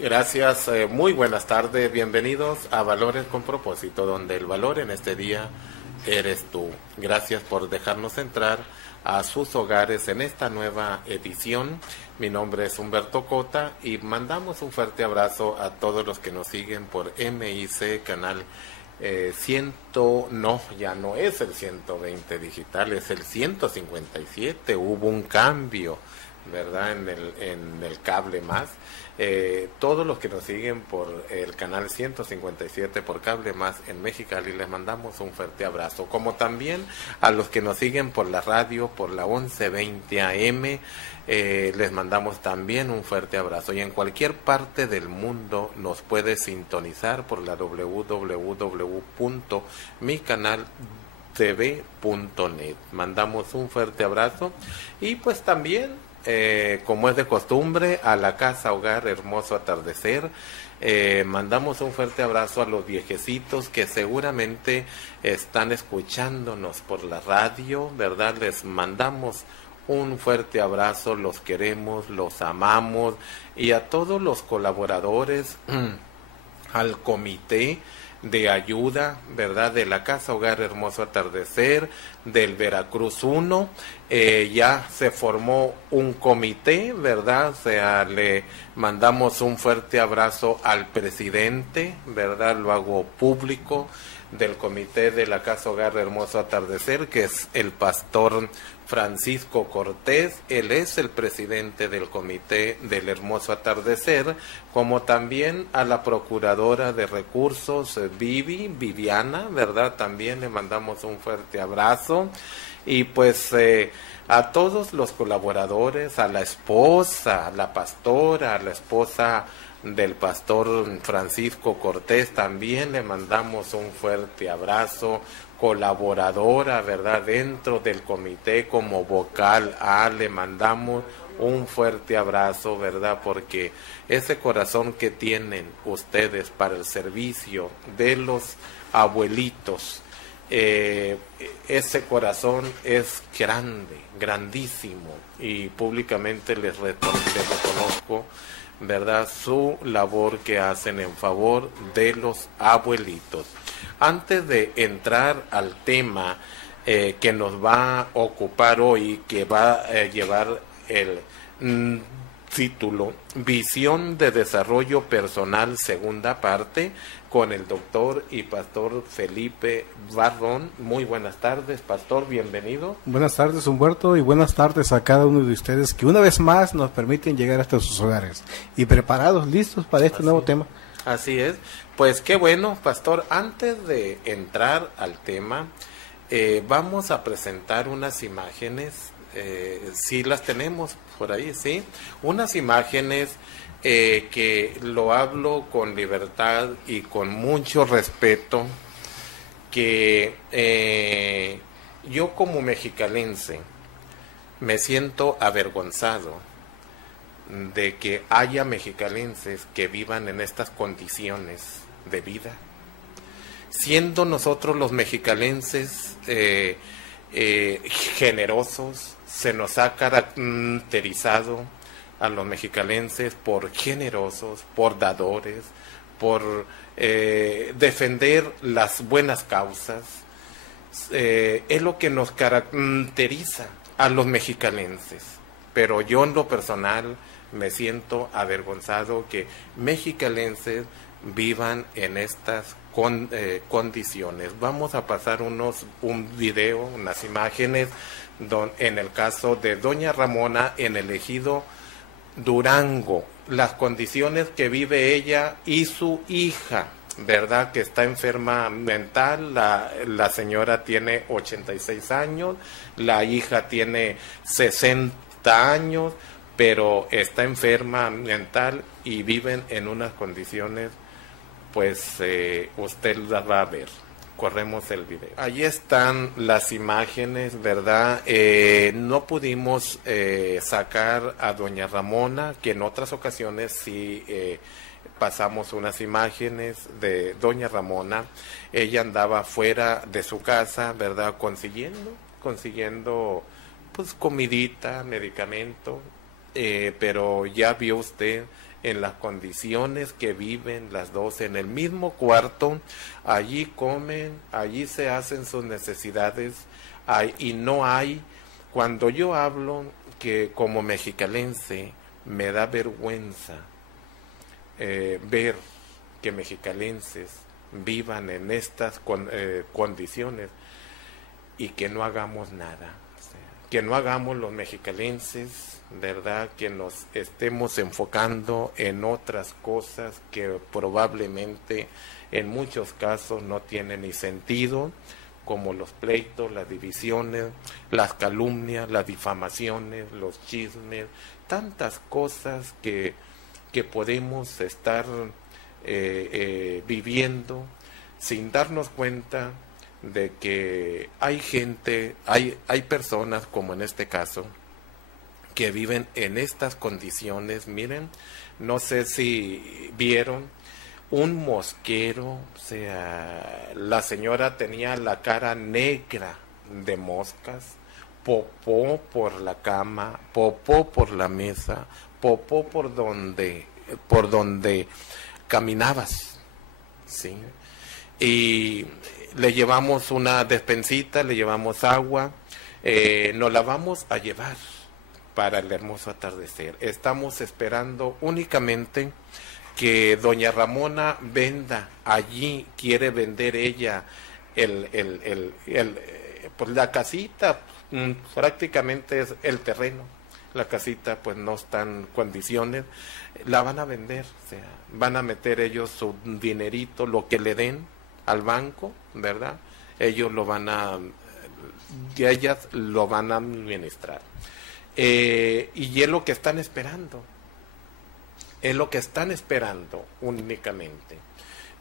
Gracias, muy buenas tardes, bienvenidos a Valores con Propósito, donde el valor en este día eres tú. Gracias por dejarnos entrar a sus hogares en esta nueva edición. Mi nombre es Humberto Cota y mandamos un fuerte abrazo a todos los que nos siguen por MIC Canal ya no es el 120 digital, es el 157. Hubo un cambio, ¿verdad? En el cable más. Todos los que nos siguen por el canal 157 por Cable Más en Mexicali, les mandamos un fuerte abrazo, como también a los que nos siguen por la radio, por la 1120 AM, les mandamos también un fuerte abrazo, y en cualquier parte del mundo nos puede sintonizar por la www.micanaltv.net. Mandamos un fuerte abrazo y pues también como es de costumbre, a la Casa Hogar Hermoso Atardecer. Mandamos un fuerte abrazo a los viejecitos que seguramente están escuchándonos por la radio, ¿verdad? Les mandamos un fuerte abrazo, los queremos, los amamos, y a todos los colaboradores, al comité de ayuda, ¿verdad? De la Casa Hogar Hermoso Atardecer, del Veracruz 1, ya se formó un comité, ¿verdad? O sea, le mandamos un fuerte abrazo al presidente, ¿verdad? Lo hago público, del comité de la Casa Hogar Hermoso Atardecer, que es el pastor Francisco Cortés. Él es el presidente del comité del Hermoso Atardecer, como también a la procuradora de recursos Viviana, ¿verdad? También le mandamos un fuerte abrazo, y pues a todos los colaboradores, a la esposa, a la pastora, a la esposa del pastor Francisco Cortés, también le mandamos un fuerte abrazo, colaboradora, ¿verdad? Dentro del comité como vocal le mandamos un fuerte abrazo, ¿verdad? Porque ese corazón que tienen ustedes para el servicio de los abuelitos, ese corazón es grande, grandísimo, y públicamente les reconozco, ¿verdad?, su labor que hacen en favor de los abuelitos. Antes de entrar al tema que nos va a ocupar hoy, que va a llevar el título Visión de Desarrollo Personal, segunda parte, con el doctor y pastor Felipe Barrón. Muy buenas tardes, pastor, bienvenido. Buenas tardes, Humberto, y buenas tardes a cada uno de ustedes que una vez más nos permiten llegar hasta sus hogares y preparados, listos para este nuevo tema. Así es, pues qué bueno, pastor. Antes de entrar al tema, vamos a presentar unas imágenes, si las tenemos por ahí, sí, unas imágenes que lo hablo con libertad y con mucho respeto, que yo como mexicalense me siento avergonzado de que haya mexicalenses que vivan en estas condiciones de vida, siendo nosotros los mexicalenses generosos. Se nos ha caracterizado a los mexicalenses por generosos, por dadores, por defender las buenas causas. Es lo que nos caracteriza a los mexicalenses, pero yo en lo personal me siento avergonzado que mexicalenses vivan en estas condiciones. Vamos a pasar un video, unas imágenes, en el caso de doña Ramona en el ejido Durango, las condiciones que vive ella y su hija, ¿verdad?, que está enferma mental. La señora tiene 86 años, la hija tiene 60 años, pero está enferma mental y viven en unas condiciones, pues usted las va a ver. Corremos el video. Ahí están las imágenes, ¿verdad? No pudimos sacar a doña Ramona, que en otras ocasiones sí pasamos unas imágenes de doña Ramona. Ella andaba fuera de su casa, ¿verdad?, consiguiendo pues comidita, medicamento, pero ya vio usted en las condiciones que viven las dos, en el mismo cuarto, allí comen, allí se hacen sus necesidades, y no hay, cuando yo hablo que como mexicalense me da vergüenza ver que mexicalenses vivan en estas condiciones y que no hagamos nada, o sea, que no hagamos los mexicalenses, ¿verdad? Que nos estemos enfocando en otras cosas que probablemente en muchos casos no tienen ni sentido, como los pleitos, las divisiones, las calumnias, las difamaciones, los chismes, tantas cosas que podemos estar viviendo sin darnos cuenta de que hay gente, hay personas como en este caso que viven en estas condiciones. Miren, no sé si vieron un mosquero, o sea, la señora tenía la cara negra de moscas, popó por la cama, popó por la mesa, popó por donde caminabas, ¿sí? Y le llevamos una despensita, le llevamos agua, nos la vamos a llevar para el hermoso atardecer. Estamos esperando únicamente que doña Ramona venda, allí quiere vender ella pues la casita, prácticamente es el terreno, la casita pues no está en condiciones, la van a vender, o sea, van a meter ellos su dinerito, lo que le den al banco, ¿verdad? Ellos lo van a, y ellas lo van a administrar. Y es lo que están esperando. Es lo que están esperando únicamente.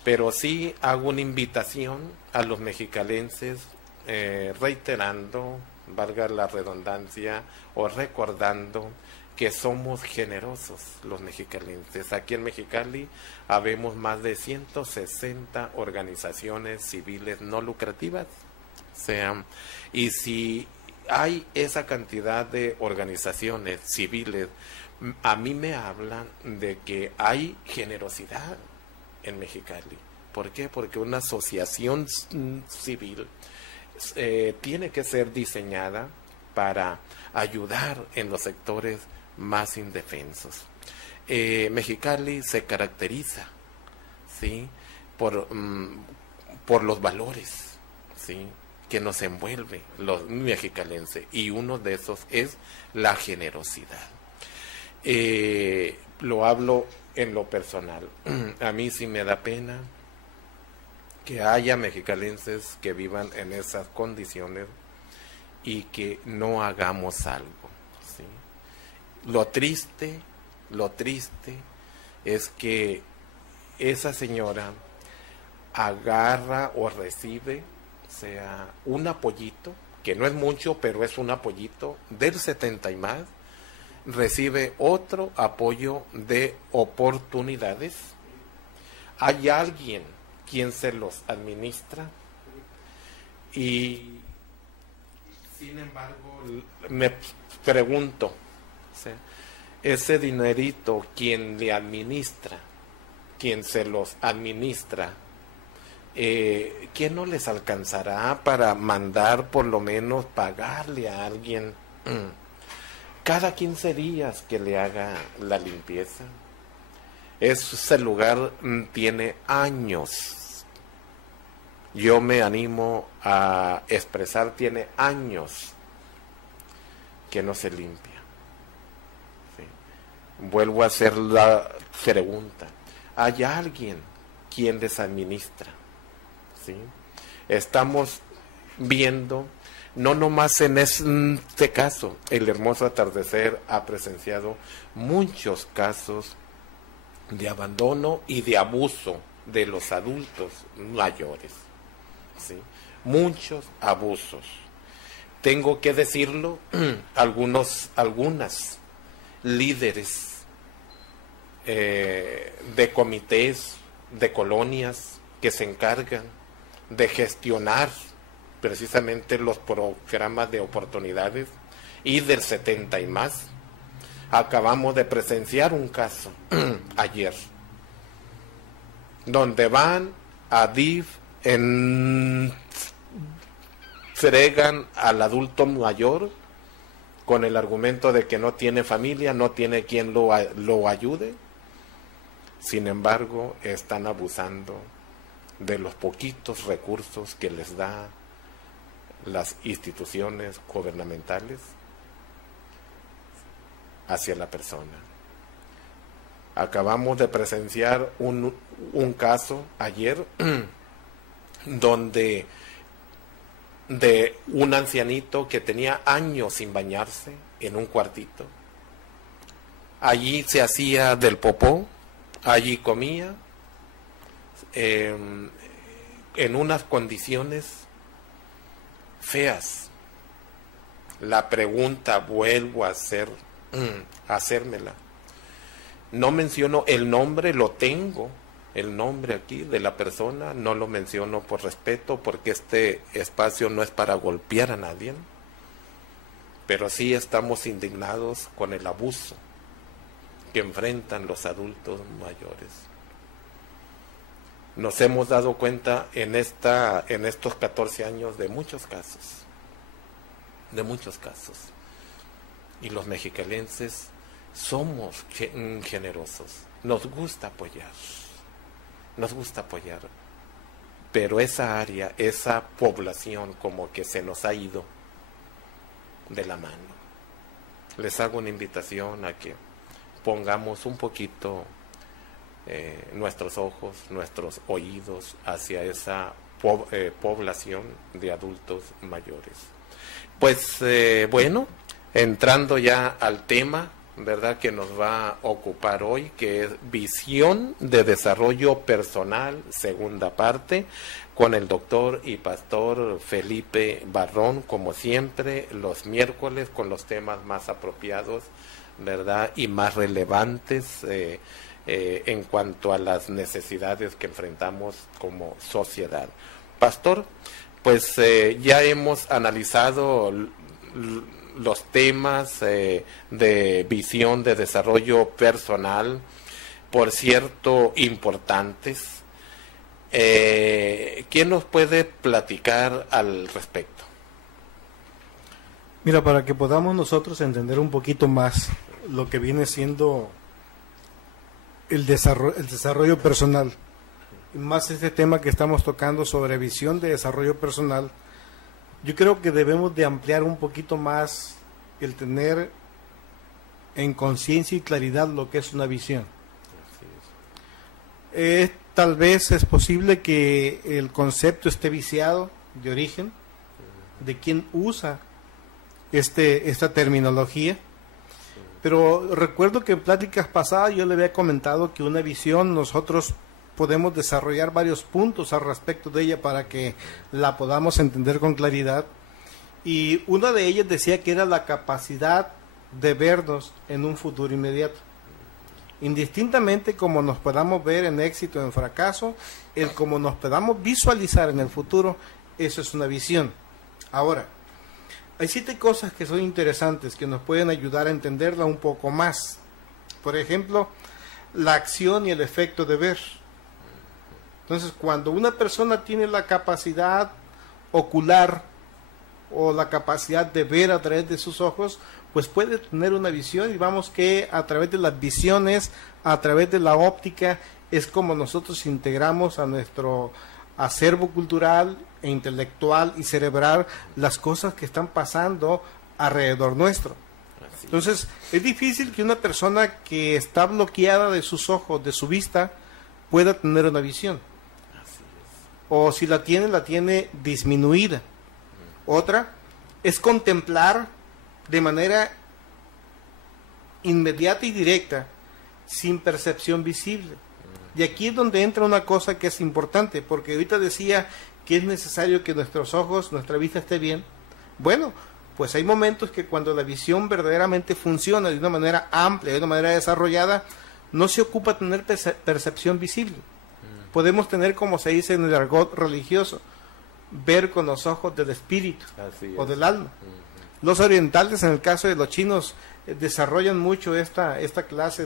Pero sí hago una invitación a los mexicalenses, reiterando, valga la redundancia, o recordando que somos generosos los mexicalenses. Aquí en Mexicali habemos más de 160 organizaciones civiles no lucrativas. O sea, y si hay esa cantidad de organizaciones civiles, a mí me hablan de que hay generosidad en Mexicali. ¿Por qué? Porque una asociación civil tiene que ser diseñada para ayudar en los sectores más indefensos. Mexicali se caracteriza, ¿sí?, por los valores, ¿sí?, que nos envuelve los mexicalenses, y uno de esos es la generosidad. Lo hablo en lo personal. A mí sí me da pena que haya mexicalenses que vivan en esas condiciones y que no hagamos algo, ¿sí? Lo triste es que esa señora agarra o recibe, o sea, un apoyito, que no es mucho, pero es un apoyito del 70 y más, recibe otro apoyo de oportunidades. Hay alguien quien se los administra y sin embargo me pregunto, o sea, ese dinerito, quien le administra, quien se los administra, ¿qué no les alcanzará para mandar, por lo menos pagarle a alguien cada 15 días que le haga la limpieza? Ese lugar tiene años, yo me animo a expresar, tiene años que no se limpia. ¿Sí? Vuelvo a hacer la pregunta, ¿hay alguien quien les administra? ¿Sí? Estamos viendo, no nomás en este caso, el hermoso atardecer ha presenciado muchos casos de abandono y de abuso de los adultos mayores, ¿sí? Muchos abusos. Tengo que decirlo, algunas líderes de comités, de colonias que se encargan de gestionar precisamente los programas de oportunidades y del 70 y más, Acabamos de presenciar un caso ayer, donde van a DIF, fregan al adulto mayor con el argumento de que no tiene familia, no tiene quien lo ayude. Sin embargo, están abusando de los poquitos recursos que les da las instituciones gubernamentales hacia la persona. Acabamos de presenciar un caso ayer donde de un ancianito que tenía años sin bañarse en un cuartito. Allí se hacía del popó, allí comía, en unas condiciones feas. La pregunta vuelvo a hacérmela. No menciono el nombre, lo tengo, el nombre aquí de la persona, no lo menciono por respeto, porque este espacio no es para golpear a nadie, pero sí estamos indignados con el abuso que enfrentan los adultos mayores. Nos hemos dado cuenta en estos 14 años de muchos casos, y los mexicalenses somos generosos, nos gusta apoyar, pero esa área, esa población como que se nos ha ido de la mano. Les hago una invitación a que pongamos un poquito nuestros ojos, nuestros oídos hacia esa población de adultos mayores. Pues bueno, entrando ya al tema, ¿verdad?, que nos va a ocupar hoy, que es visión de desarrollo personal, segunda parte, con el doctor y pastor Felipe Barrón, como siempre, los miércoles, con los temas más apropiados, ¿verdad?, y más relevantes en cuanto a las necesidades que enfrentamos como sociedad. Pastor, pues ya hemos analizado los temas de visión de desarrollo personal, por cierto, importantes. ¿Quién nos puede platicar al respecto? Mira, para que podamos nosotros entender un poquito más lo que viene siendo el desarrollo personal, y más este tema que estamos tocando sobre visión de desarrollo personal, yo creo que debemos de ampliar un poquito más el tener en conciencia y claridad lo que es una visión. Tal vez es posible que el concepto esté viciado de origen, de quien usa esta terminología, pero recuerdo que en pláticas pasadas yo le había comentado que una visión nosotros podemos desarrollar varios puntos al respecto de ella para que la podamos entender con claridad, y una de ellas decía que era la capacidad de vernos en un futuro inmediato, indistintamente como nos podamos ver en éxito o en fracaso, el como nos podamos visualizar en el futuro, eso es una visión. Ahora, hay 7 cosas que son interesantes que nos pueden ayudar a entenderla un poco más. Por ejemplo, la acción y el efecto de ver. Entonces, cuando una persona tiene la capacidad ocular o la capacidad de ver a través de sus ojos, pues puede tener una visión, y vamos que a través de las visiones, a través de la óptica, es como nosotros integramos a nuestro acervo cultural e intelectual y cerebral las cosas que están pasando alrededor nuestro. Entonces, es difícil que una persona que está bloqueada de sus ojos, de su vista, pueda tener una visión. O si la tiene disminuida. Otra es contemplar de manera inmediata y directa, sin percepción visible. Y aquí es donde entra una cosa que es importante, porque ahorita decía que es necesario que nuestros ojos, nuestra vista esté bien. Bueno, pues hay momentos que cuando la visión verdaderamente funciona de una manera amplia, de una manera desarrollada, no se ocupa tener percepción visible. Podemos tener, como se dice en el argot religioso, ver con los ojos del espíritu o del alma. Los orientales, en el caso de los chinos, desarrollan mucho esta clase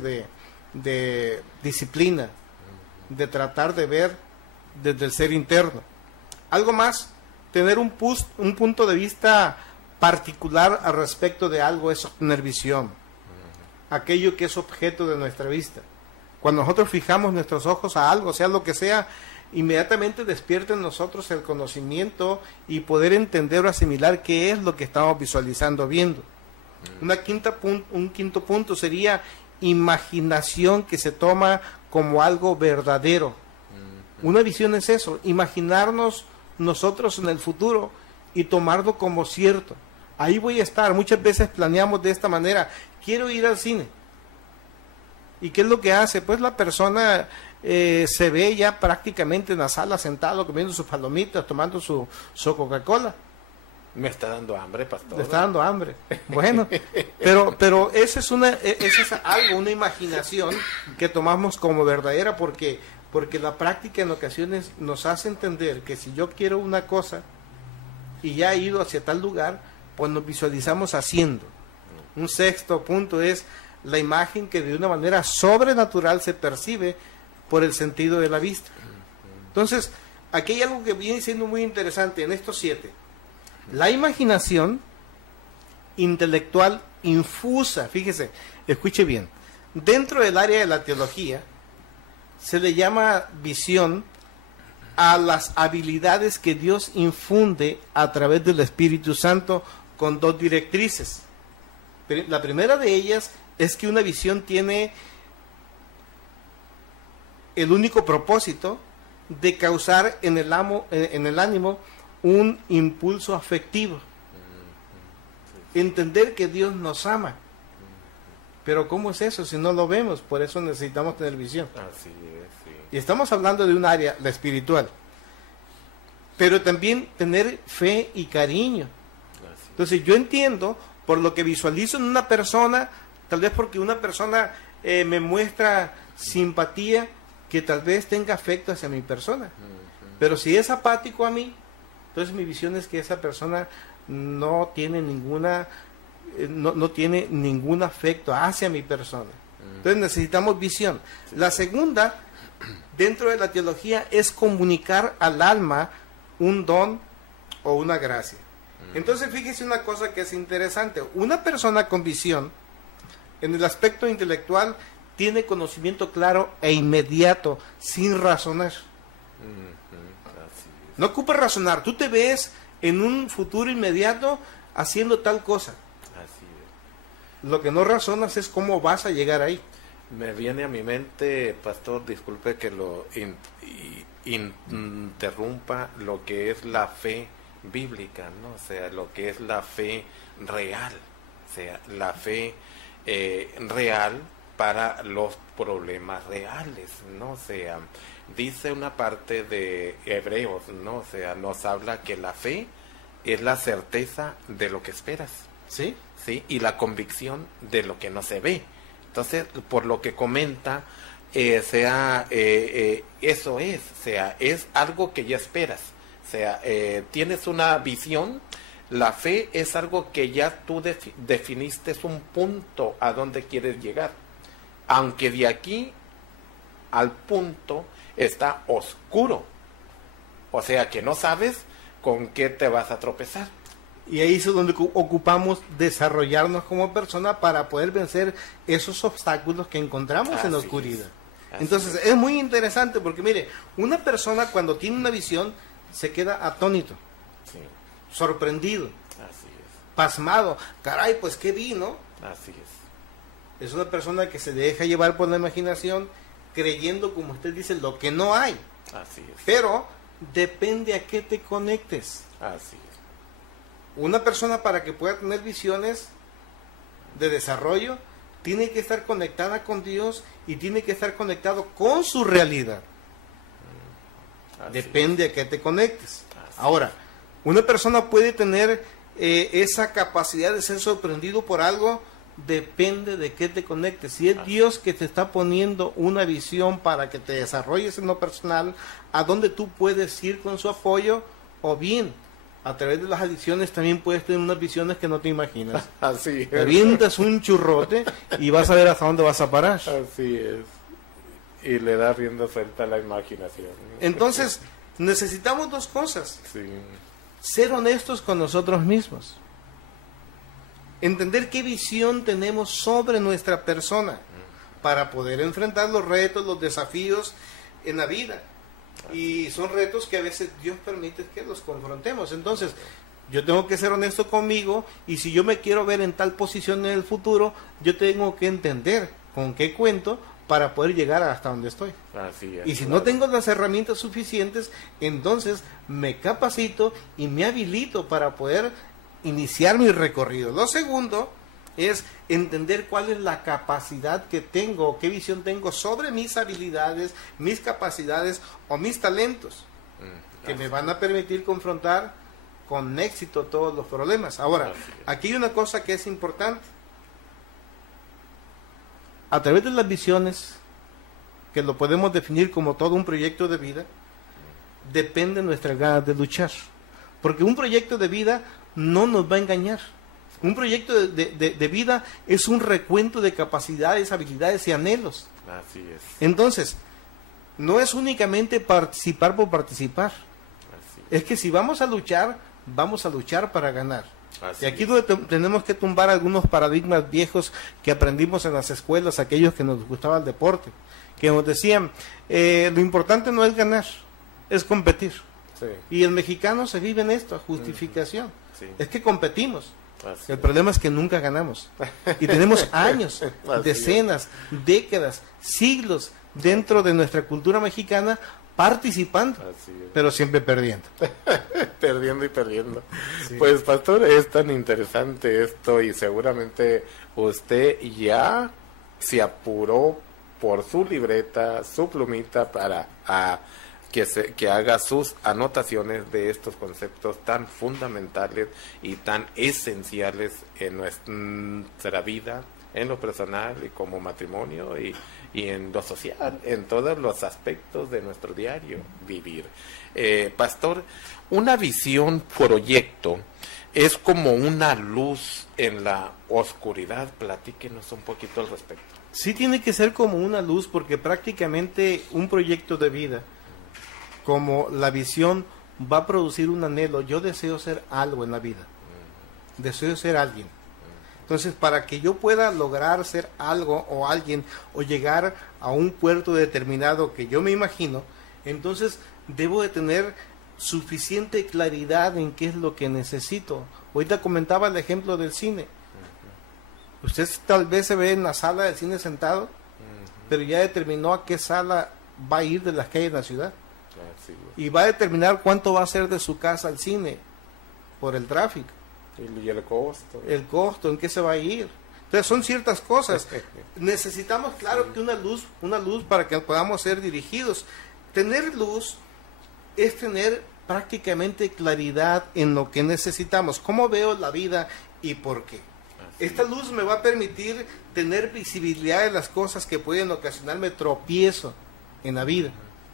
de disciplina, de tratar de ver desde el ser interno. Algo más, tener un punto de vista particular al respecto de algo es obtener visión, aquello que es objeto de nuestra vista. Cuando nosotros fijamos nuestros ojos a algo, sea lo que sea, inmediatamente despierta en nosotros el conocimiento y poder entender o asimilar qué es lo que estamos visualizando, viendo. Un quinto punto sería imaginación, que se toma como algo verdadero. Una visión es eso, imaginarnos nosotros en el futuro y tomarlo como cierto. Ahí voy a estar. Muchas veces planeamos de esta manera: quiero ir al cine. ¿Y qué es lo que hace? Pues la persona se ve ya prácticamente en la sala sentado comiendo sus palomitas, tomando su Coca-Cola. Me está dando hambre, pastor. Le está dando hambre. Bueno, pero esa es algo, una imaginación que tomamos como verdadera, porque la práctica en ocasiones nos hace entender que si yo quiero una cosa y ya he ido hacia tal lugar, pues nos visualizamos haciendo. Un sexto punto es la imagen, que de una manera sobrenatural se percibe por el sentido de la vista. Entonces, aquí hay algo que viene siendo muy interesante en estos 7. La imaginación intelectual infusa, fíjese, escuche bien, dentro del área de la teología se le llama visión a las habilidades que Dios infunde a través del Espíritu Santo, con 2 directrices. La primera de ellas es que una visión tiene el único propósito de causar en el ánimo un impulso afectivo. Entender que Dios nos ama. Pero ¿cómo es eso si no lo vemos? Por eso necesitamos tener visión. Así es, sí. Y estamos hablando de un área, la espiritual. Pero también tener fe y cariño. Entonces yo entiendo, por lo que visualizo en una persona, tal vez porque una persona me muestra simpatía, que tal vez tenga afecto hacia mi persona. Pero si es apático a mí, entonces mi visión es que esa persona no tiene no tiene ningún afecto hacia mi persona. Entonces necesitamos visión. La segunda, dentro de la teología, es comunicar al alma un don o una gracia. Entonces fíjese una cosa que es interesante. Una persona con visión, en el aspecto intelectual, tiene conocimiento claro e inmediato, sin razonar. No ocupa razonar. Tú te ves en un futuro inmediato haciendo tal cosa. Así es. Lo que no razonas es cómo vas a llegar ahí. Me viene a mi mente, pastor, disculpe que lo interrumpa, lo que es la fe bíblica, ¿no? O sea, lo que es la fe real, o sea, la fe real para los problemas reales, ¿no? O sea, dice una parte de Hebreos, ¿no? O sea, nos habla que la fe es la certeza de lo que esperas, ¿sí? ¿Sí? Y la convicción de lo que no se ve. Entonces, por lo que comenta, eso es, o sea, es algo que ya esperas. O sea, tienes una visión. La fe es algo que ya tú definiste, es un punto a donde quieres llegar. Aunque de aquí al punto está oscuro. O sea, que no sabes con qué te vas a tropezar. Y ahí es donde ocupamos desarrollarnos como persona para poder vencer esos obstáculos que encontramos en la oscuridad. Entonces es muy interesante porque mire, una persona cuando tiene una visión se queda atónito, sí, sorprendido, así es, pasmado. Caray, pues qué vi, ¿no? Así es. Es una persona que se deja llevar por la imaginación, creyendo, como usted dice, lo que no hay. Así es. Pero depende a qué te conectes. Así es. Una persona, para que pueda tener visiones de desarrollo, tiene que estar conectada con Dios y tiene que estar conectado con su realidad. Depende a qué te conectes. Ahora, una persona puede tener esa capacidad de ser sorprendido por algo, depende de qué te conectes. Si es Dios que te está poniendo una visión para que te desarrolles en lo personal, a dónde tú puedes ir con su apoyo, o bien a través de las adicciones también puedes tener unas visiones que no te imaginas. Así Te es. avientas un churrote y vas a ver hasta dónde vas a parar. Así es. Y le da rienda suelta a la imaginación. Entonces, necesitamos dos cosas. Sí. Ser honestos con nosotros mismos. Entender qué visión tenemos sobre nuestra persona para poder enfrentar los retos, los desafíos en la vida. Y son retos que a veces Dios permite que los confrontemos. Entonces, yo tengo que ser honesto conmigo, y si yo me quiero ver en tal posición en el futuro, yo tengo que entender con qué cuento para poder llegar hasta donde estoy. Así es. Y si no tengo las herramientas suficientes, entonces me capacito y me habilito para poder iniciar mi recorrido. Lo segundo es entender cuál es la capacidad que tengo, qué visión tengo sobre mis habilidades, mis capacidades o mis talentos, que me van a permitir confrontar con éxito todos los problemas. Ahora, aquí hay una cosa que es importante. A través de las visiones, que lo podemos definir como todo un proyecto de vida, depende nuestra ganas de luchar. Porque un proyecto de vida no nos va a engañar. Un proyecto de vida es un recuento de capacidades, habilidades y anhelos. Así es. Entonces, no es únicamente participar por participar. Así Es que si vamos a luchar para ganar. Así Y aquí es. donde tenemos que tumbar algunos paradigmas viejos que aprendimos en las escuelas, aquellos que nos gustaba el deporte, que nos decían, lo importante no es ganar, es competir. Sí. Y el mexicano se vive en esto, justificación. Sí. Es que competimos. Así El es. problema es que nunca ganamos. Y tenemos años, Así decenas, décadas, siglos dentro de nuestra cultura mexicana participando, Así es. pero siempre perdiendo. Perdiendo y perdiendo. Sí. Pues pastor, es tan interesante esto, y seguramente usted ya se apuró por su libreta, su plumita, para que haga sus anotaciones de estos conceptos tan fundamentales y tan esenciales en nuestra vida, en lo personal y como matrimonio, y en lo social, en todos los aspectos de nuestro diario vivir. Pastor, una visión proyecto es como una luz en la oscuridad. Platíquenos un poquito al respecto. Sí, tiene que ser como una luz, porque prácticamente un proyecto de vida, como la visión, va a producir un anhelo. Yo deseo ser algo en la vida, deseo ser alguien. Entonces, para que yo pueda lograr ser algo o alguien, o llegar a un puerto determinado que yo me imagino, entonces debo de tener suficiente claridad en qué es lo que necesito. Ahorita comentaba el ejemplo del cine. Usted tal vez se ve en la sala del cine sentado, pero ya determinó a qué sala va a ir de las calles de la ciudad. Así es. Y va a determinar cuánto va a ser de su casa al cine por el tráfico, Y el costo. el costo, en qué se va a ir. Entonces son ciertas cosas. Necesitamos, claro, que una luz para que podamos ser dirigidos. Tener luz es tener prácticamente claridad en lo que necesitamos, cómo veo la vida y por qué. Esta luz me va a permitir tener visibilidad de las cosas que pueden ocasionarme tropiezo en la vida.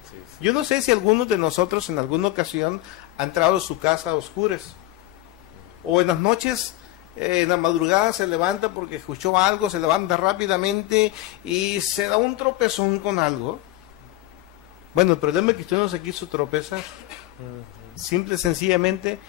Sí, sí. Yo no sé si algunos de nosotros en alguna ocasión han entrado a su casa a oscuras, o en las noches, en la madrugada se levanta porque escuchó algo, se levanta rápidamente y se da un tropezón con algo. Bueno, el problema es que usted no se quiso tropezar. Simple y sencillamente,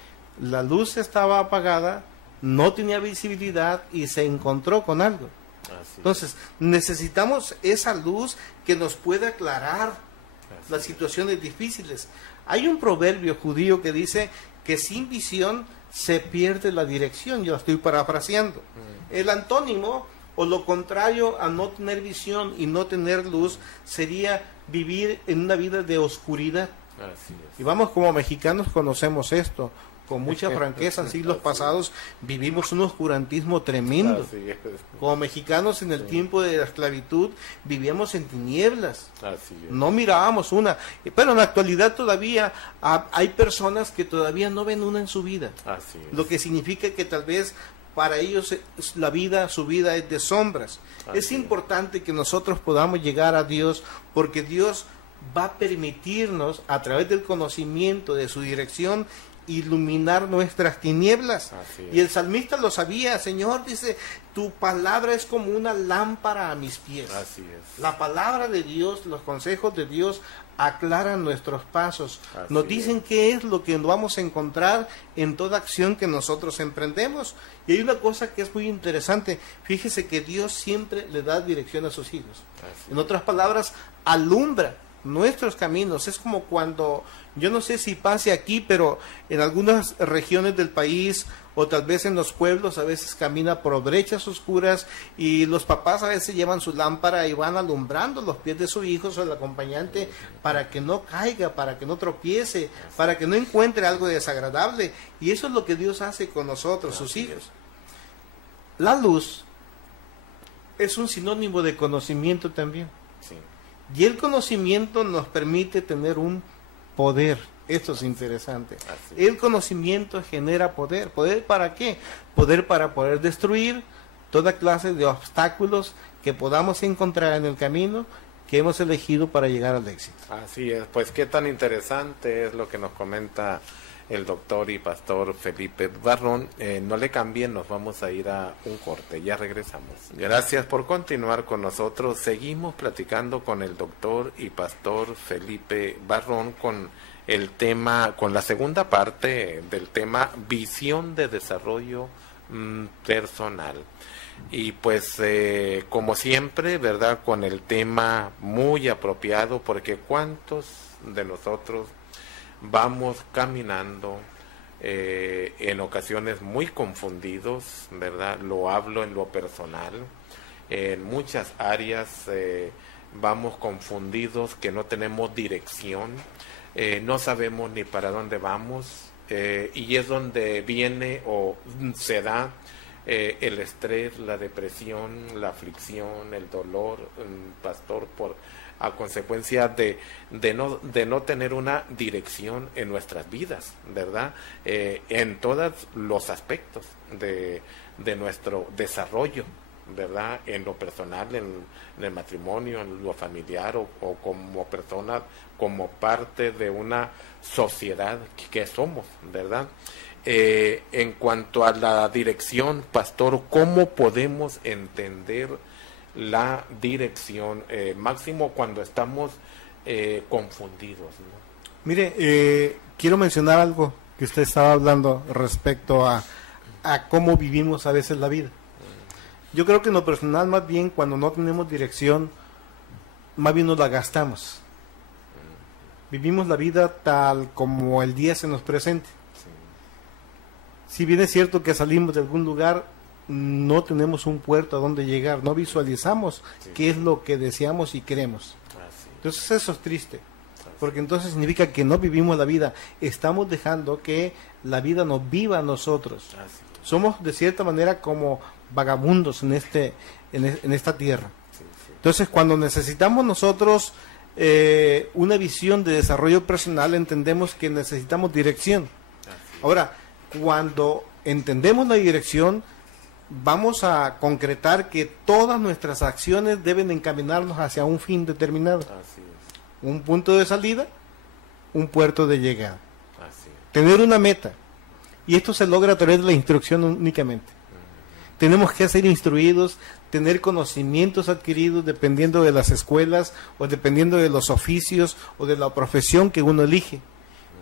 la luz estaba apagada, no tenía visibilidad y se encontró con algo. Así Entonces, necesitamos esa luz que nos pueda aclarar Así las es. situaciones difíciles. Hay un proverbio judío que dice que sin visión se pierde la dirección. Yo la estoy parafraseando. El antónimo, o lo contrario a no tener visión y no tener luz, sería vivir en una vida de oscuridad. Así es. Y vamos, como mexicanos conocemos esto con mucha franqueza. En siglos pasados vivimos un oscurantismo tremendo. Así es. Como mexicanos en el tiempo de la esclavitud vivíamos en tinieblas, Así es. no mirábamos una, pero en la actualidad todavía hay personas que todavía no ven una en su vida, Así es. lo que significa que tal vez para ellos su vida es de sombras. Así Es es. importante que nosotros podamos llegar a Dios, porque Dios va a permitirnos, a través del conocimiento de su dirección, iluminar nuestras tinieblas. Así es. Y el salmista lo sabía, Señor, dice, tu palabra es como una lámpara a mis pies. Así es. La palabra de Dios, los consejos de Dios aclaran nuestros pasos. Así Nos dicen qué es lo que vamos a encontrar en toda acción que nosotros emprendemos. Y hay una cosa que es muy interesante. Fíjese que Dios siempre le da dirección a sus hijos. Así En otras palabras, alumbra nuestros caminos. Es como cuando, yo no sé si pase aquí, pero en algunas regiones del país o tal vez en los pueblos a veces camina por brechas oscuras y los papás a veces llevan su lámpara y van alumbrando los pies de su hijo o del acompañante para que no caiga, para que no tropiece, para que no encuentre algo desagradable. Y eso es lo que Dios hace con nosotros, sus hijos. La luz es un sinónimo de conocimiento también. Sí. Y el conocimiento nos permite tener un poder. Esto es interesante. Así es. El conocimiento genera poder. ¿Poder para qué? Poder para poder destruir toda clase de obstáculos que podamos encontrar en el camino que hemos elegido para llegar al éxito. Así es, pues qué tan interesante es lo que nos comenta el doctor y pastor Felipe Barrón. No le cambien, nos vamos a ir a un corte, ya regresamos. Gracias por continuar con nosotros. Seguimos platicando con el doctor y pastor Felipe Barrón con el tema, con la segunda parte del tema visión de desarrollo personal. Y pues como siempre, ¿verdad? Con el tema muy apropiado, porque cuántos de nosotros vamos caminando en ocasiones muy confundidos, ¿verdad? Lo hablo en lo personal, en muchas áreas vamos confundidos, que no tenemos dirección, no sabemos ni para dónde vamos, y es donde viene o se da el estrés, la depresión, la aflicción, el dolor, pastor, a consecuencia de no tener una dirección en nuestras vidas, ¿verdad? En todos los aspectos de nuestro desarrollo, ¿verdad? En lo personal, en el matrimonio, en lo familiar o como persona, como parte de una sociedad que somos, ¿verdad? En cuanto a la dirección, pastor, ¿cómo podemos entender la dirección, máximo cuando estamos confundidos, ¿no? Mire, quiero mencionar algo que usted estaba hablando respecto a cómo vivimos a veces la vida. Yo creo que en lo personal, más bien, cuando no tenemos dirección, más bien nos la gastamos. Vivimos la vida tal como el día se nos presente. Si bien es cierto que salimos de algún lugar, no tenemos un puerto a donde llegar, no visualizamos qué es lo que deseamos y queremos. Entonces eso es triste, porque entonces significa que no vivimos la vida, estamos dejando que la vida nos viva a nosotros. Somos de cierta manera como vagabundos en esta tierra. Entonces cuando necesitamos nosotros una visión de desarrollo personal, entendemos que necesitamos dirección. Ahora, cuando entendemos la dirección, vamos a concretar que todas nuestras acciones deben encaminarnos hacia un fin determinado. Así es. Un punto de salida, un puerto de llegada. Así es. Tener una meta. Y esto se logra a través de la instrucción únicamente. Tenemos que ser instruidos, tener conocimientos adquiridos dependiendo de las escuelas o dependiendo de los oficios o de la profesión que uno elige.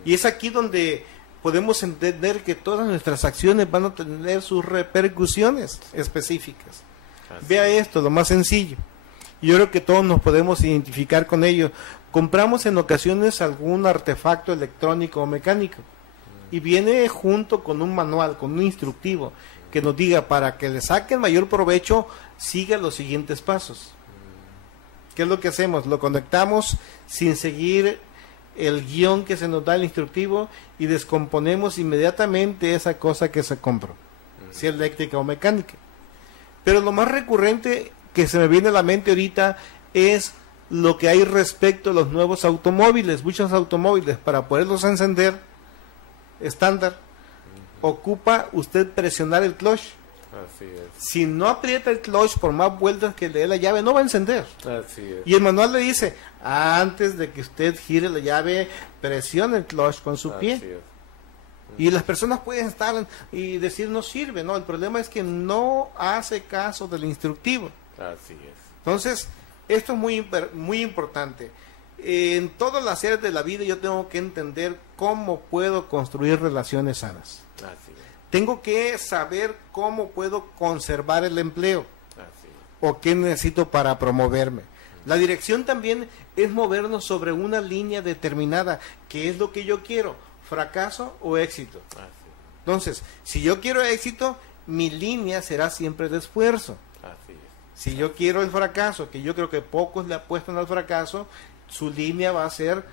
Y es aquí donde podemos entender que todas nuestras acciones van a tener sus repercusiones específicas. Vea esto, lo más sencillo. Yo creo que todos nos podemos identificar con ello. Compramos en ocasiones algún artefacto electrónico o mecánico y viene junto con un manual, con un instructivo que nos diga, para que le saquen mayor provecho, siga los siguientes pasos. ¿Qué es lo que hacemos? Lo conectamos sin seguir el guión que se nos da el instructivo y descomponemos inmediatamente esa cosa que se compró, sea eléctrica o mecánica. Pero lo más recurrente que se me viene a la mente ahorita es lo que hay respecto a los nuevos automóviles. Muchos automóviles, para poderlos encender estándar, ocupa usted presionar el clutch. Así es. Si no aprieta el clutch, por más vueltas que le dé la llave, no va a encender. Así es. Y el manual le dice, antes de que usted gire la llave, presione el clutch con su pie. Así es. Y las personas pueden estar y decir no sirve, no, el problema es que no hace caso del instructivo. Así es. Entonces, esto es muy importante. En todas las áreas de la vida yo tengo que entender cómo puedo construir relaciones sanas. Así es. Tengo que saber cómo puedo conservar el empleo. Así es. O qué necesito para promoverme. La dirección también es movernos sobre una línea determinada. ¿Qué es lo que yo quiero? ¿Fracaso o éxito? Así es. Entonces, si yo quiero éxito, mi línea será siempre de esfuerzo. Así es. Si yo quiero el fracaso, que yo creo que pocos le apuestan al fracaso, su línea va a ser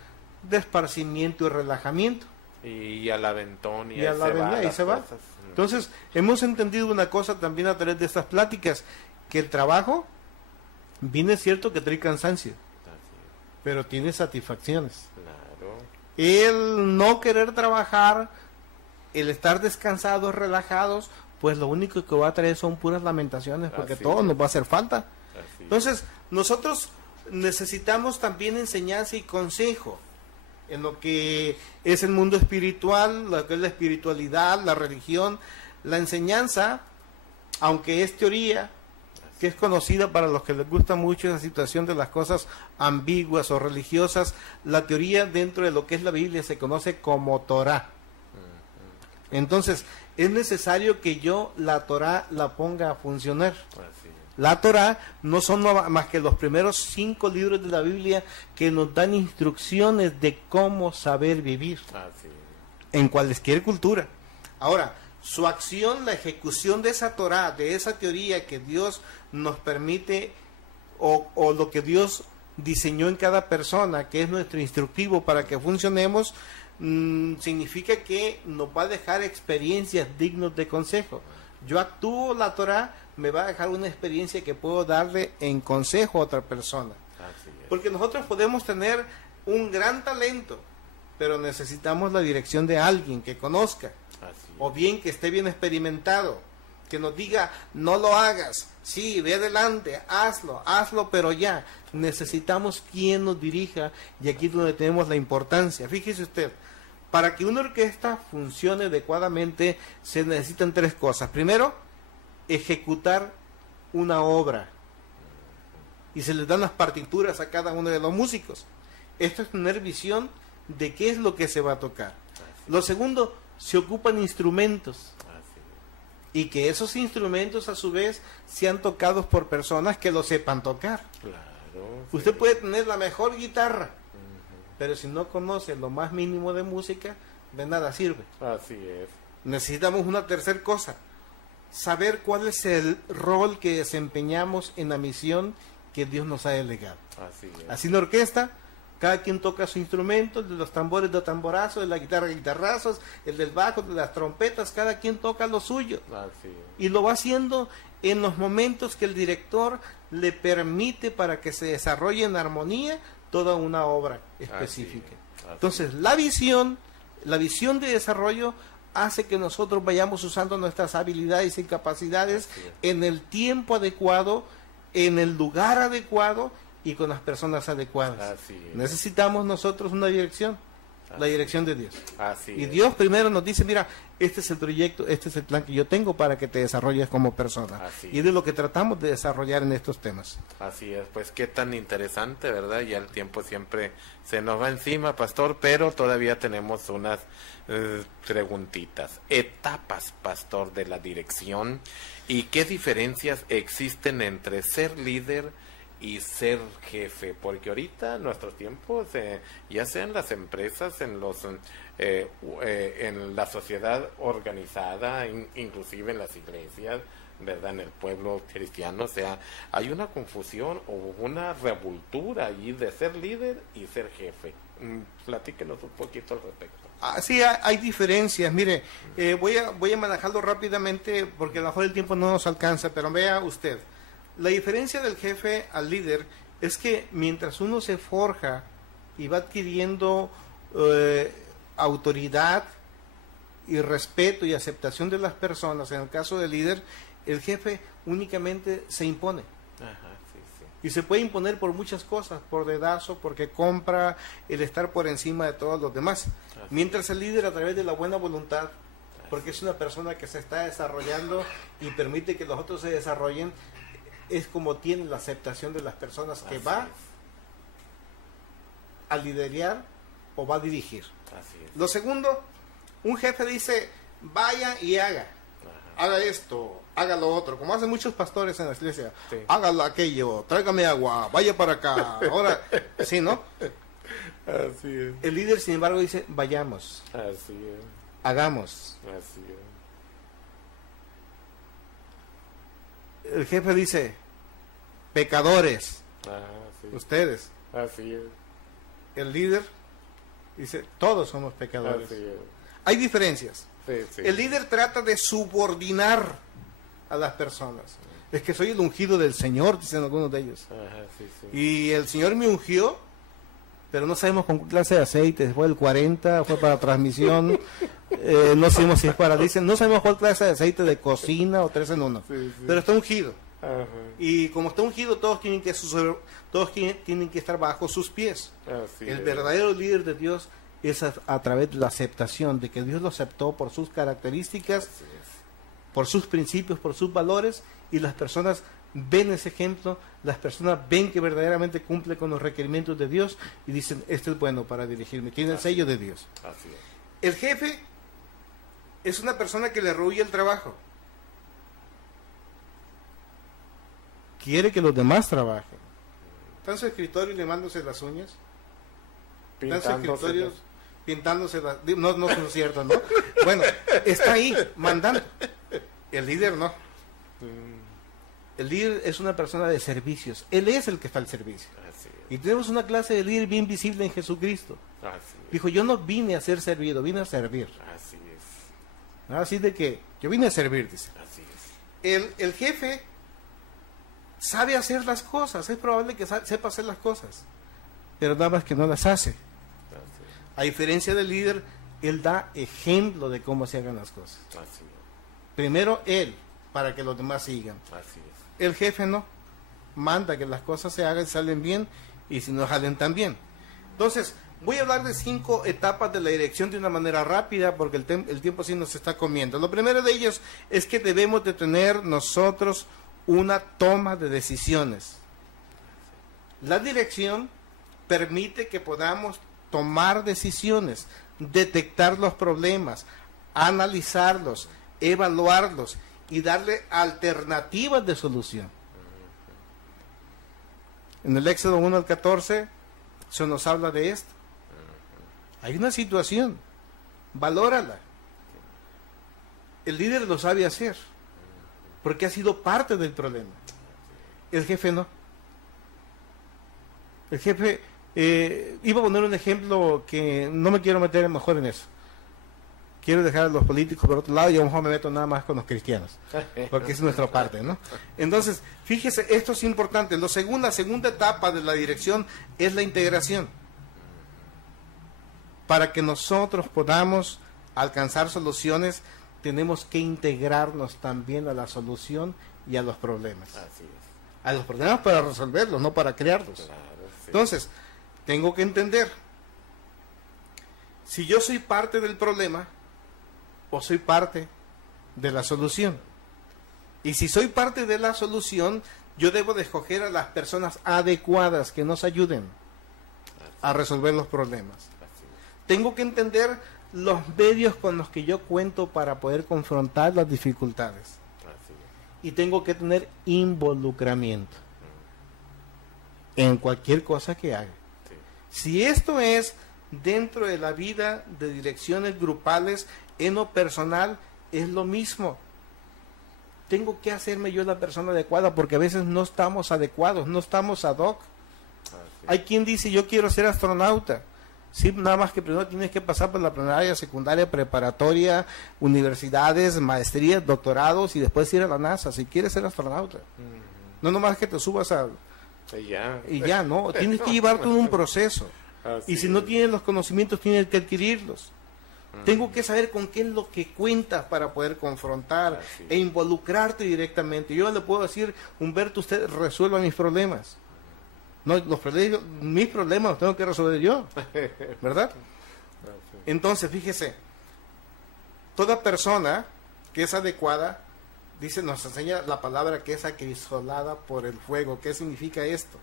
de esparcimiento y relajamiento. Y al aventón y Y a ahí la se va. avenida, ahí las se va. cosas. Entonces, hemos entendido una cosa también a través de estas pláticas, que el trabajo, bien es cierto que trae cansancio, Así pero tiene satisfacciones. es. Claro. El no querer trabajar, el estar descansados, relajados, pues lo único que va a traer son puras lamentaciones, porque Así todo es. nos va a hacer falta. Así es. Entonces, nosotros necesitamos también enseñanza y consejo en lo que es el mundo espiritual, lo que es la espiritualidad, la religión, la enseñanza, aunque es teoría, que es conocida para los que les gusta mucho esa situación de las cosas ambiguas o religiosas, la teoría dentro de lo que es la Biblia se conoce como Torah. Entonces, es necesario que yo la Torah la ponga a funcionar. Así es. La Torah no son más que los primeros 5 libros de la Biblia que nos dan instrucciones de cómo saber vivir Así es. en cualquier cultura. Ahora, su acción, la ejecución de esa Torah, de esa teoría que Dios nos permite, o lo que Dios diseñó en cada persona, que es nuestro instructivo para que funcionemos, significa que nos va a dejar experiencias dignas de consejo. Yo actúo la Torah, me va a dejar una experiencia que puedo darle en consejo a otra persona. Así es. Porque nosotros podemos tener un gran talento, pero necesitamos la dirección de alguien que conozca, Así o bien que esté bien experimentado, que nos diga, no lo hagas, sí, ve adelante, hazlo, pero ya. Necesitamos quien nos dirija, y aquí es donde tenemos la importancia. Fíjese usted, para que una orquesta funcione adecuadamente se necesitan 3 cosas. Primero, ejecutar una obra, y se les dan las partituras a cada uno de los músicos. Esto es tener visión de qué es lo que se va a tocar. Lo segundo, se ocupan instrumentos, Así es. y que esos instrumentos a su vez sean tocados por personas que lo sepan tocar. Claro. Usted sí. puede tener la mejor guitarra, Ujú. pero si no conoce lo más mínimo de música, de nada sirve. Así es. Necesitamos una tercera cosa, saber cuál es el rol que desempeñamos en la misión que Dios nos ha delegado. Así es. Así en la orquesta, cada quien toca su instrumento, el de los tambores de tamborazos, de la guitarra guitarrazos, el del bajo, de las trompetas, cada quien toca lo suyo. Así es. Y lo va haciendo en los momentos que el director le permite para que se desarrolle en armonía toda una obra específica. Así es. Entonces, la visión de desarrollo hace que nosotros vayamos usando nuestras habilidades y capacidades Así es. en el tiempo adecuado, en el lugar adecuado y con las personas adecuadas. Así es. Necesitamos nosotros una dirección, la dirección de Dios. Así Y es. Dios primero nos dice, mira, este es el proyecto, este es el plan que yo tengo para que te desarrolles como persona. Así Y de lo que tratamos de desarrollar en estos temas. Así es, pues qué tan interesante, ¿verdad? Ya el tiempo siempre se nos va encima, pastor, pero todavía tenemos unas preguntitas. Etapas, pastor, de la dirección, y qué diferencias existen entre ser líder y ser jefe, porque ahorita en nuestros tiempos, ya sea en las empresas, en la sociedad organizada, inclusive en las iglesias, ¿verdad? En el pueblo cristiano, o sea, hay una confusión o una revoltura allí de ser líder y ser jefe. Platíquenos un poquito al respecto. Sí, hay diferencias. Mire, voy a manejarlo rápidamente porque a lo mejor el tiempo no nos alcanza, pero vea usted. La diferencia del jefe al líder es que mientras uno se forja y va adquiriendo autoridad y respeto y aceptación de las personas, en el caso del líder, el jefe únicamente se impone. Ajá, sí, sí. Y se puede imponer por muchas cosas, por dedazo, porque compra, el estar por encima de todos los demás. Mientras el líder, a través de la buena voluntad, porque es una persona que se está desarrollando y permite que los otros se desarrollen, es como tiene la aceptación de las personas que va a liderar o va a dirigir. Lo segundo, un jefe dice, vaya y haga. Haga esto, haga lo otro, como hacen muchos pastores en la iglesia. Sí. Hágalo aquello, tráigame agua, vaya para acá. Ahora, sí, ¿no? Así es. El líder, sin embargo, dice, vayamos. Así es. Hagamos. Así es. El jefe dice, pecadores. Sí. Ustedes. Así es. El líder dice, todos somos pecadores. Así es. Hay diferencias. Sí, sí. El líder trata de subordinar a las personas. Es que soy el ungido del Señor, dicen algunos de ellos. Sí, sí. Y el Señor me ungió, pero no sabemos con qué clase de aceite. Fue el 40, fue para transmisión. No sabemos si es para, dicen, no sabemos cuál clase de aceite de cocina o 3 en 1. Sí, sí. Pero está ungido. Ajá. Y como está ungido, todos tienen que estar bajo sus pies. El verdadero líder de Dios es a través de la aceptación, de que Dios lo aceptó por sus características, por sus principios, por sus valores, y las personas ven ese ejemplo, las personas ven que verdaderamente cumple con los requerimientos de Dios y dicen, este es bueno para dirigirme, tiene el sello de Dios. Así es. El jefe es una persona que le rehuye el trabajo. Quiere que los demás trabajen. Está en su escritorio limándose las uñas. Está en su escritorio pintándose las... No es cierto, ¿no? Bueno, está ahí, mandando. El líder no. El líder es una persona de servicios. Él es el que está al servicio. Y tenemos una clase de líder bien visible en Jesucristo. Dijo, yo no vine a ser servido, vine a servir. Así es. Así de que, yo vine a servir, dice. Así es. El jefe sabe hacer las cosas, es probable que sepa hacer las cosas, pero nada más que no las hace. A diferencia del líder, él da ejemplo de cómo se hagan las cosas. Así es. Primero él, para que los demás sigan. Así es. El jefe no, manda que las cosas se hagan, salen bien, y si no salen tan bien. Entonces, voy a hablar de 5 etapas de la dirección de una manera rápida, porque el tiempo sí nos está comiendo. Lo primero de ellos es que debemos de tener nosotros una toma de decisiones. La dirección permite que podamos tomar decisiones, detectar los problemas, analizarlos, evaluarlos y darle alternativas de solución. En el Éxodo 1 al 14 se nos habla de esto. Hay una situación, valórala. El líder lo sabe hacer, porque ha sido parte del problema. El jefe no. El jefe, iba a poner un ejemplo que no me quiero meter mejor en eso. Quiero dejar a los políticos por otro lado y a lo mejor me meto nada más con los cristianos, porque es nuestra parte, ¿no? Entonces, fíjese, esto es importante. La segunda etapa de la dirección es la integración. Para que nosotros podamos alcanzar soluciones, tenemos que integrarnos también a la solución y a los problemas. Así es. A los problemas para resolverlos, no para crearlos. Claro, sí. Entonces, tengo que entender, si yo soy parte del problema o soy parte de la solución. Y si soy parte de la solución, yo debo de escoger a las personas adecuadas que nos ayuden a resolver los problemas. Tengo que entender los medios con los que yo cuento para poder confrontar las dificultades. Y tengo que tener involucramiento en cualquier cosa que haga. Si esto es dentro de la vida de direcciones grupales, en lo personal es lo mismo. Tengo que hacerme yo la persona adecuada, porque a veces no estamos adecuados, no estamos ad hoc. Hay quien dice, yo quiero ser astronauta. Sí, nada más que primero tienes que pasar por la primaria, secundaria, preparatoria, universidades, maestrías, doctorados y después ir a la NASA si quieres ser astronauta. No nomás que te subas a... Y ya, no. Tienes que llevar todo un proceso. Y si no tienes los conocimientos, tienes que adquirirlos. Tengo que saber con qué es lo que cuentas para poder confrontar e involucrarte directamente. Yo le puedo decir, Humberto, usted resuelva mis problemas. No, mis problemas los tengo que resolver yo, ¿verdad? Entonces, fíjese, toda persona que es adecuada, dice, nos enseña la palabra que es acrisolada por el fuego. ¿Qué significa esto?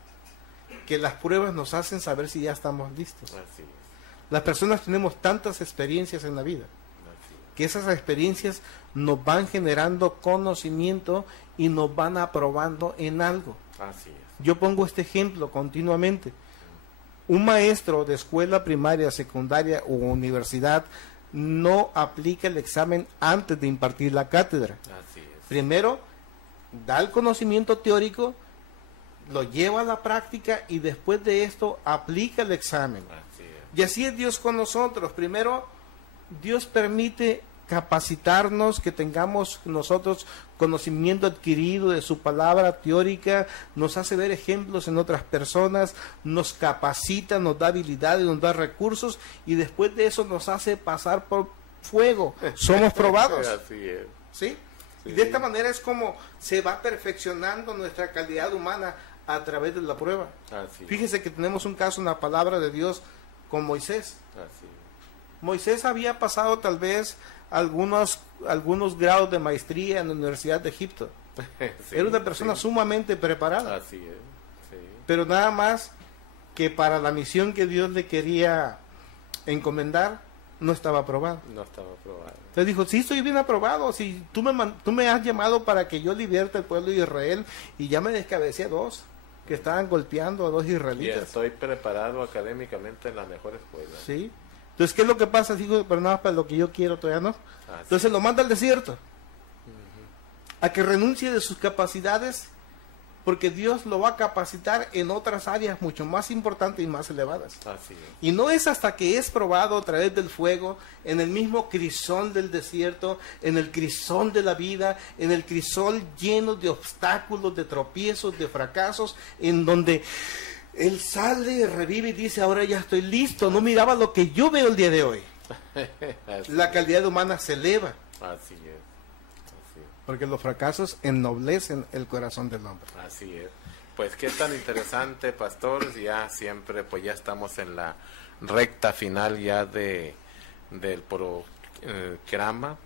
Que las pruebas nos hacen saber si ya estamos listos. Así es. Las personas tenemos tantas experiencias en la vida, que esas experiencias nos van generando conocimiento y nos van aprobando en algo. Así es. Yo pongo este ejemplo continuamente. Un maestro de escuela primaria, secundaria u universidad no aplica el examen antes de impartir la cátedra. Así es. Primero, da el conocimiento teórico, lo lleva a la práctica y después de esto aplica el examen. Así es. Y así es Dios con nosotros. Primero, Dios permite capacitarnos, que tengamos nosotros conocimiento adquirido de su palabra teórica, nos hace ver ejemplos en otras personas, nos capacita, nos da habilidades, nos da recursos y después de eso nos hace pasar por fuego. Somos probados. Así es. ¿Sí? Sí. Y de esta manera es como se va perfeccionando nuestra calidad humana a través de la prueba. Así es. Fíjese que tenemos un caso en la palabra de Dios con Moisés. Así es. Moisés había pasado tal vez algunos grados de maestría en la Universidad de Egipto. Sí, Era una persona sí. sumamente preparada, Así es. Sí. pero nada más que para la misión que Dios le quería encomendar, no estaba aprobado. No estaba aprobado. Entonces dijo, sí, estoy bien aprobado, si tú me has llamado para que yo libierte al pueblo de Israel, y ya me descabecé a dos que estaban golpeando a dos Y israelitas. estoy preparado académicamente en la mejor escuela. ¿Sí? Entonces, ¿qué es lo que pasa? Digo, pero nada más para lo que yo quiero, todavía no. Así Entonces es. lo manda al desierto, a que renuncie de sus capacidades, porque Dios lo va a capacitar en otras áreas mucho más importantes y más elevadas. Así es. Y no es hasta que es probado a través del fuego, en el mismo crisol del desierto, en el crisol de la vida, en el crisol lleno de obstáculos, de tropiezos, de fracasos, en donde Él sale, revive y dice, ahora ya estoy listo, no miraba lo que yo veo el día de hoy. Así La es. calidad humana se eleva, Así es. Así es. porque los fracasos ennoblecen el corazón del hombre. Así es. Pues qué tan interesante, pastor. Ya siempre, pues ya estamos en la recta final ya del programa.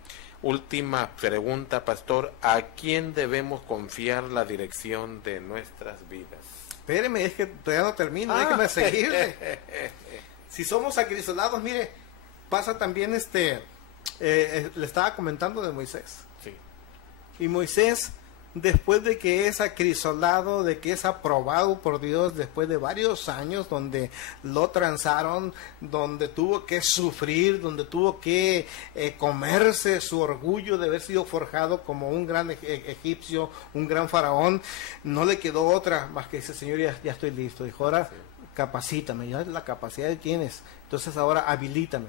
Última pregunta, pastor. ¿A quién debemos confiar la dirección de nuestras vidas? Espéreme, es que todavía no termino, déjeme seguirle. Si somos acrisolados, mire, pasa también le estaba comentando de Moisés. Sí. Y Moisés, después de que es acrisolado, de que es aprobado por Dios, después de varios años donde lo transaron, donde tuvo que sufrir, donde tuvo que comerse su orgullo de haber sido forjado como un gran egipcio, un gran faraón, no le quedó otra más que dice, Señor, ya estoy listo. Dijo, ahora capacítame, ya la capacidad que tienes, entonces ahora habilítame.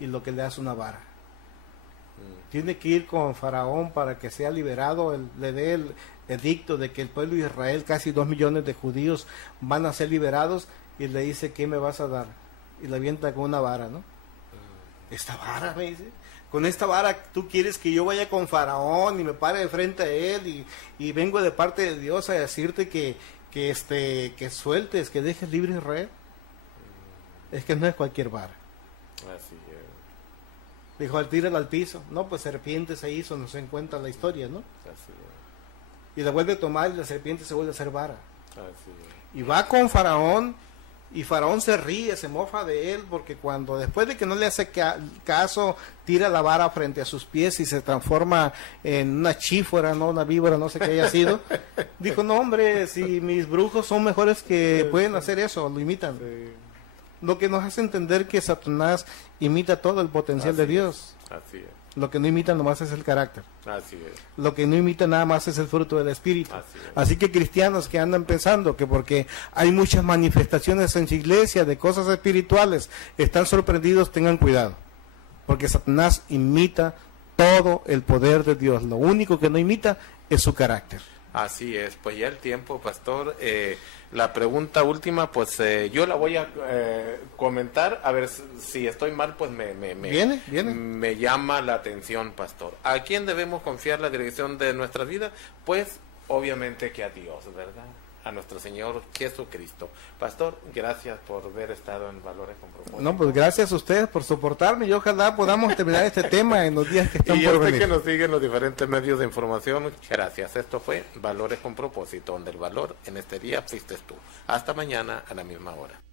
Y lo que le hace una vara. Tiene que ir con Faraón para que sea liberado, le dé el edicto de que el pueblo de Israel, casi 2 millones de judíos, van a ser liberados, y le dice, ¿qué me vas a dar? Y le avienta con una vara, ¿no? Esta vara, me dice, con esta vara tú quieres que yo vaya con Faraón y me pare de frente a él, y vengo de parte de Dios a decirte que sueltes, que dejes libre a Israel. Es que no es cualquier vara. Así es. Dijo, tírala al piso. No, pues serpiente se hizo, no se encuentra la historia, ¿no? Así es. Y la vuelve a tomar y la serpiente se vuelve a hacer vara. Así es. Y va con Faraón, y Faraón se ríe, se mofa de él, porque cuando después de que no le hace caso, tira la vara frente a sus pies y se transforma en una chífora, no una víbora, no sé qué haya sido. Dijo, no hombre, si mis brujos son mejores que pueden hacer eso, lo imitan. Sí. Lo que nos hace entender que Satanás imita todo el potencial de Dios. Así es. Lo que no imita nomás es el carácter. Así es. Lo que no imita nada más es el fruto del Espíritu. Así es. Así que cristianos que andan pensando que porque hay muchas manifestaciones en su iglesia de cosas espirituales, están sorprendidos, tengan cuidado. Porque Satanás imita todo el poder de Dios. Lo único que no imita es su carácter. Así es, pues ya el tiempo, pastor. La pregunta última, pues yo la voy a comentar, a ver si estoy mal, pues Viene. me llama la atención, pastor. ¿A quién debemos confiar la dirección de nuestra vida? Pues obviamente que a Dios, ¿verdad? a nuestro Señor Jesucristo. Pastor, gracias por haber estado en Valores con Propósito. No, pues gracias a ustedes por soportarme y ojalá podamos terminar este tema en los días que están por venir. Y que nos sigue en los diferentes medios de información, gracias. Esto fue Valores con Propósito, donde el valor en este día fuiste tú. Hasta mañana a la misma hora.